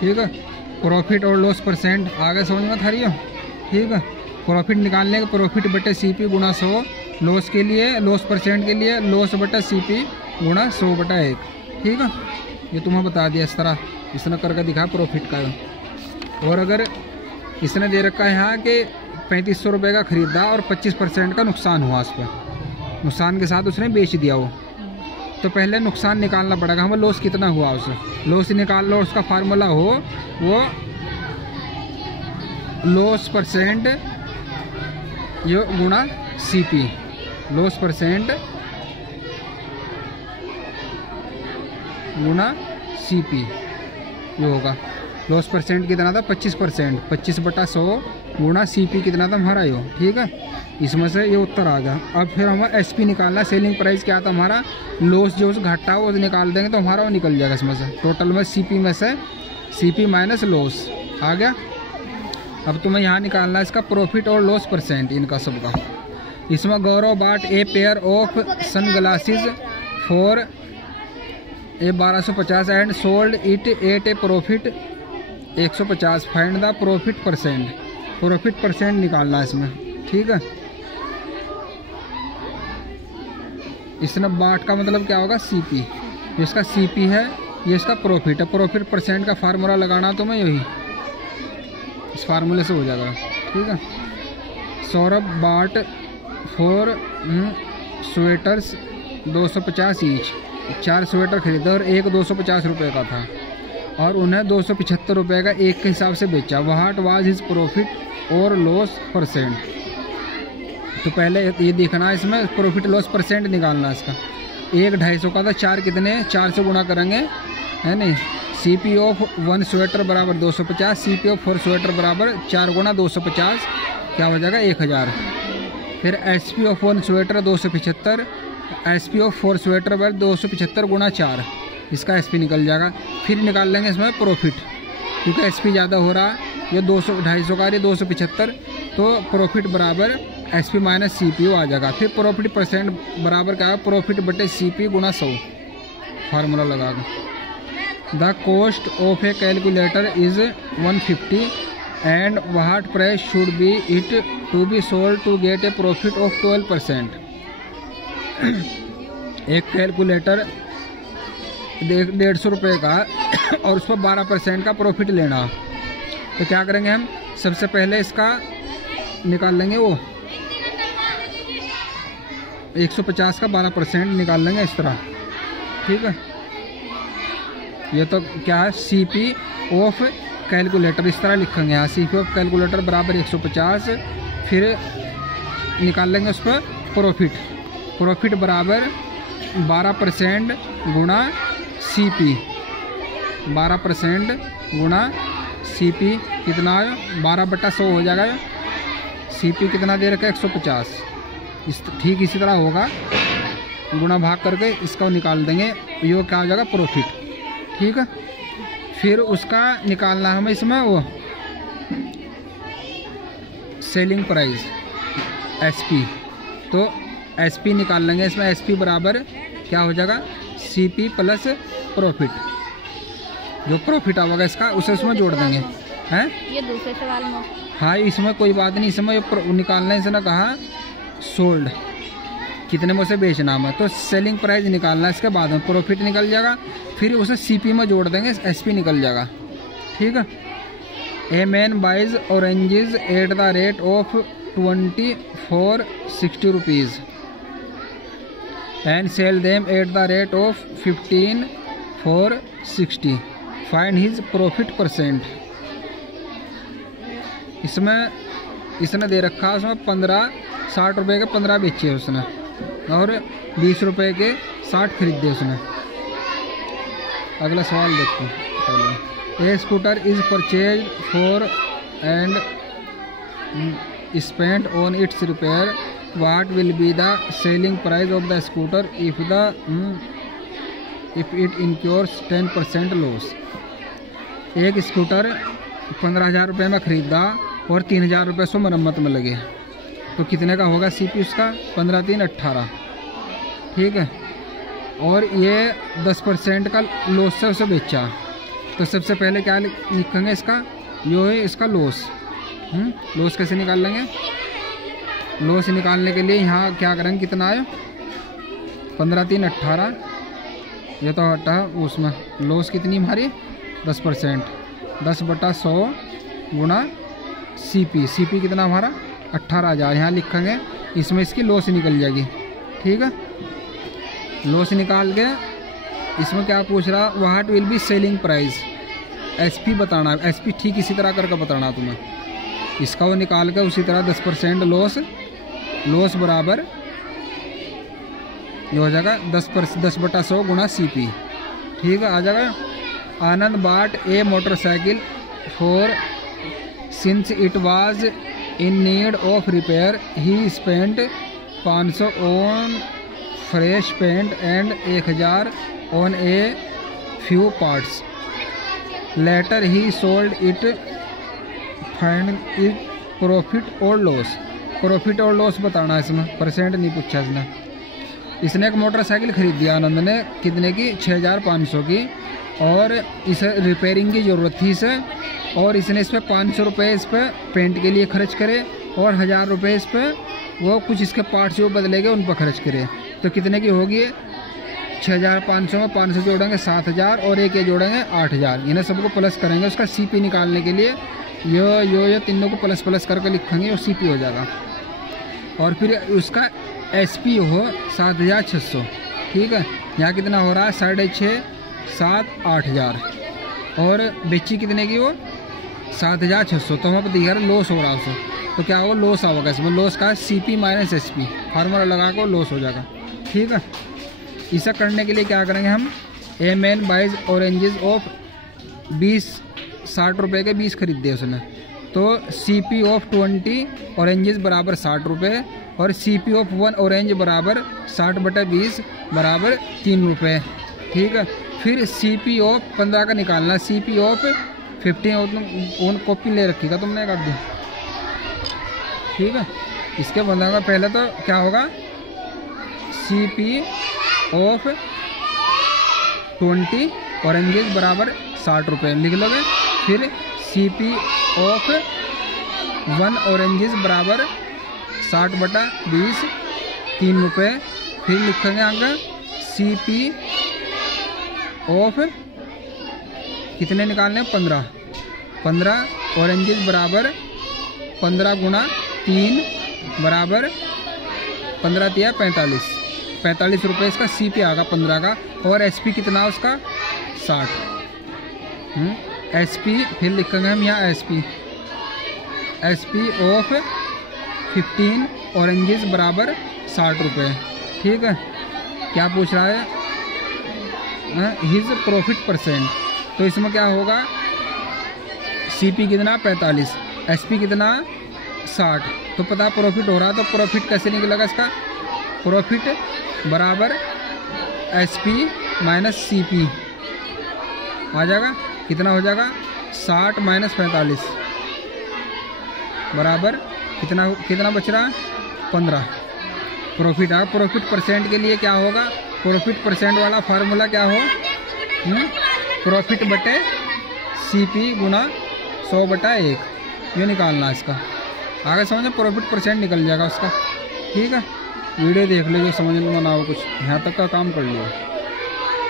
ठीक है। प्रॉफिट और लॉस परसेंट आगे समझ में था रही हो, ठीक है। प्रॉफिट निकालने का प्रॉफिट बटे CP गुणा 100, लॉस के लिए लॉस परसेंट के लिए लॉस बटा CP गुणा 100/1, ठीक है। ये तुम्हें बता दिया इस तरह, इसने करके दिखा प्रॉफिट का। और अगर इसने दे रखा है यहाँ कि 3500 रुपये का खरीदा और 25% का नुकसान हुआ उस पर, नुकसान के साथ उसने बेच दिया वो, तो पहले नुकसान निकालना पड़ेगा हमें, लॉस कितना हुआ उसे, लॉस निकाल लो। उसका फार्मूला हो वो लॉस परसेंट ये गुणा CP, लॉस परसेंट गुणा CP ये होगा। लॉस परसेंट कितना था 25%, 25/100 गुणा CP कितना था हमारा यो, ठीक है। इसमें से ये उत्तर आ गया। अब फिर हमें SP निकालना, सेलिंग प्राइस क्या था हमारा, लॉस जो उस घाटा वो निकाल देंगे तो हमारा वो निकल जाएगा इसमें से। टोटल में CP में से CP माइनस लॉस आ गया। अब तुम्हें यहाँ निकालना है इसका प्रॉफिट और लॉस परसेंट इनका सबका। इसमें Gaurav bought a pair of sun glasses for 1250 and sold it at a profit 150। Find the profit percent, profit percent निकालना है इसमें, ठीक है। इसने बाट का मतलब क्या होगा CP, इसका CP है, ये इसका प्रॉफिट है। प्रॉफिट परसेंट का फार्मूला लगाना तो मैं यही इस फार्मूले से हो जाएगा, ठीक है। सौरभ बाट 4 स्वेटर्स 250 ईच, 4 स्वेटर खरीदा और एक 250 रुपये का था और उन्हें 275 रुपये का एक के हिसाब से बेचा। व्हाट वाज हिज प्रॉफिट और लॉस परसेंट। तो पहले ये देखना है इसमें प्रॉफिट लॉस परसेंट निकालना है इसका। एक 250 का था, 4 कितने 4 से गुणा करेंगे है नहीं। CP ऑफ 1 स्वेटर बराबर 250, CP ऑफ 4 स्वेटर बराबर 4 गुणा 250 क्या हो जाएगा 1000। फिर SP of 1 sweater 275, SP of 4 sweater बराबर 275 गुणा 4, इसका SP निकल जाएगा। फिर निकाल लेंगे इसमें प्रॉफिट, क्योंकि SP ज़्यादा हो रहा है, ये 250 का रही 275, तो प्रॉफिट बराबर SP माइनस CP आ जाएगा। फिर प्रॉफिट परसेंट बराबर क्या है प्रॉफिट बटे CP गुणा 100, फार्मूला लगा कर। The cost of a calculator is 150 and what price should be it to be sold to get a profit of 12%। एक कैलकुलेटर 150 रुपये का और उस पर 12% का प्रॉफिट लेना, तो क्या करेंगे हम, सबसे पहले इसका निकाल लेंगे वो 150 का 12% निकाल लेंगे इस तरह, ठीक है। ये तो क्या है CP ऑफ कैलकुलेटर, इस तरह लिखेंगे यहाँ CP ऑफ कैलकुलेटर बराबर 150। फिर निकाल लेंगे उस पर प्रॉफिट, प्रॉफिट बराबर 12% गुणा CP, 12% गुणा CP कितना है 12/100 हो जाएगा। CP कितना दे रखा है 150, ठीक इसी तरह होगा, गुणा भाग करके इसका निकाल देंगे, ये क्या हो जाएगा प्रॉफिट, ठीक है। फिर उसका निकालना हमें इसमें वो सेलिंग प्राइस SP, तो SP निकाल लेंगे इसमें। SP बराबर क्या हो जाएगा CP प्लस प्रॉफिट, जो प्रॉफिट आएगा इसका उसे उसमें जोड़ देंगे, हैं। ये दूसरे सवाल में हाँ, इसमें कोई बात नहीं, इसमें ये निकालना है, इसने कहा सोल्ड कितने में उसे बेचना है, तो सेलिंग प्राइस निकालना है, इसके बाद में प्रॉफिट निकल जाएगा। फिर उसे CP में जोड़ देंगे, SP निकल जाएगा, ठीक है। A man buys oranges at the rate of 2460 rupees and sell them at the rate of 15 for 60, find his profit percent. इसमें इसने दे रखा, उसमें 60 रुपये के 15 बेचे उसने और 20 रुपये के 60 खरीदे उसने। अगला सवाल देखते हैं। A scooter is purchase for and spent on its repair, what will be the selling price of the scooter if it incurs 10% loss. एक स्कूटर 15,000 रुपये में खरीदा और 3,000 रुपये सो मरम्मत में लगे, तो कितने का होगा CP उसका 15 3 18, ठीक है। और ये 10% का लॉस से उसे बेचा, तो सबसे पहले क्या लिखेंगे इसका, यो है इसका लॉस। लॉस कैसे निकाल लेंगे? लॉस निकालने के लिए यहाँ क्या करेंगे, कितना आया 15 3 18, ये तो हटा उसमें लॉस कितनी हमारी 10%, 10/100 गुणा CP कितना हमारा 18,000 यहाँ लिखेंगे। इसमें इसकी लॉस निकल जाएगी। ठीक है, लॉस निकाल के इसमें क्या पूछ रहा, what will be selling price, SP बताना। SP ठीक इसी तरह करके बताना तुम्हें, इसका वो निकाल के उसी तरह 10% लॉस बराबर ये हो जाएगा 10/100 गुणा CP। ठीक है, आ जाएगा। Anand bought a motorcycle for since it was in need of repair he spent 500 on fresh paint and 1000 on a few parts. Later he sold it, find it profit और लॉस। प्रॉफिट और loss बताना है इसमें, percent नहीं पूछा इसने। इसने एक मोटरसाइकिल खरीदी आनंद ने, कितने की 6500 की, और इसे रिपेयरिंग की ज़रूरत थी इसे, और इसने इस पर 500 रुपये इस पर पेंट के लिए खर्च करे और 1000 रुपये इस पर वो कुछ इसके पार्ट्स जो बदले गए उन पर खर्च करे। तो कितने की होगी 6500 में 500 जोड़ेंगे 7000 और एक ये जोड़ेंगे 8000, इन्हें सबको प्लस करेंगे उसका CP निकालने के लिए। ये तीनों को प्लस करके लिखेंगे और CP हो जाएगा। और फिर उसका SP हो 7600। ठीक है, यहाँ कितना हो रहा है 6.5 7 8000, और बेची कितने की वो 7600। तो वहाँ पर दिखा रहा लॉस हो रहा है उसे, तो क्या होगा लॉस होगा इसमें। लॉस का CP - SP फार्मूला लगा कर लॉस हो जाएगा। ठीक है, इसे करने के लिए क्या करेंगे हम, a man buys oranges of 60 रुपये के 20 खरीदे उसने, तो CP ऑफ 20 ऑरेंजेस बराबर 60 रुपये, और CP ऑफ 1 ऑरेंज बराबर 60/20 बराबर 3 रुपये। ठीक है, फिर CP ऑफ 15 का निकालना, CP ऑफ 15 कॉपी ले रखी था तुमने कर दी। ठीक है, इसके 15 का पहले तो क्या होगा, CP ऑफ 20 ऑरेंजेस बराबर 60 रुपये लिख लोगे। फिर CP ऑफ 1 ऑरेंजेस बराबर 60/20 3 रुपये। फिर लिखेंगे आगे CP ऑफ कितने निकालने 15 ऑरेंजेस बराबर 15 गुणा 3 बराबर 15 दिया 45 रुपये इसका CP आगा 15 का, और SP कितना उसका 60। SP फिर लिखेंगे हम यहाँ SP ऑफ 15 ऑरेंजेस बराबर 60 रुपये। ठीक है, क्या पूछ रहा है, हिज प्रॉफिट %। तो इसमें क्या होगा, CP कितना 45, SP कितना 60, तो पता प्रॉफिट हो रहा, तो प्रॉफिट कैसे निकलेगा इसका, प्रॉफिट बराबर SP - CP आ जाएगा। कितना हो जाएगा 60 - 45 बराबर कितना बच रहा है 15 प्रॉफिट है। प्रॉफिट % के लिए क्या होगा, प्रॉफिट % वाला फार्मूला क्या हो, प्रॉफिट बटे CP गुणा 100/1, ये निकालना है इसका। आगे समझो प्रॉफिट % निकल जाएगा उसका। ठीक है, वीडियो देख लो, समझ में ना हो कुछ, यहाँ तक का काम कर लिया।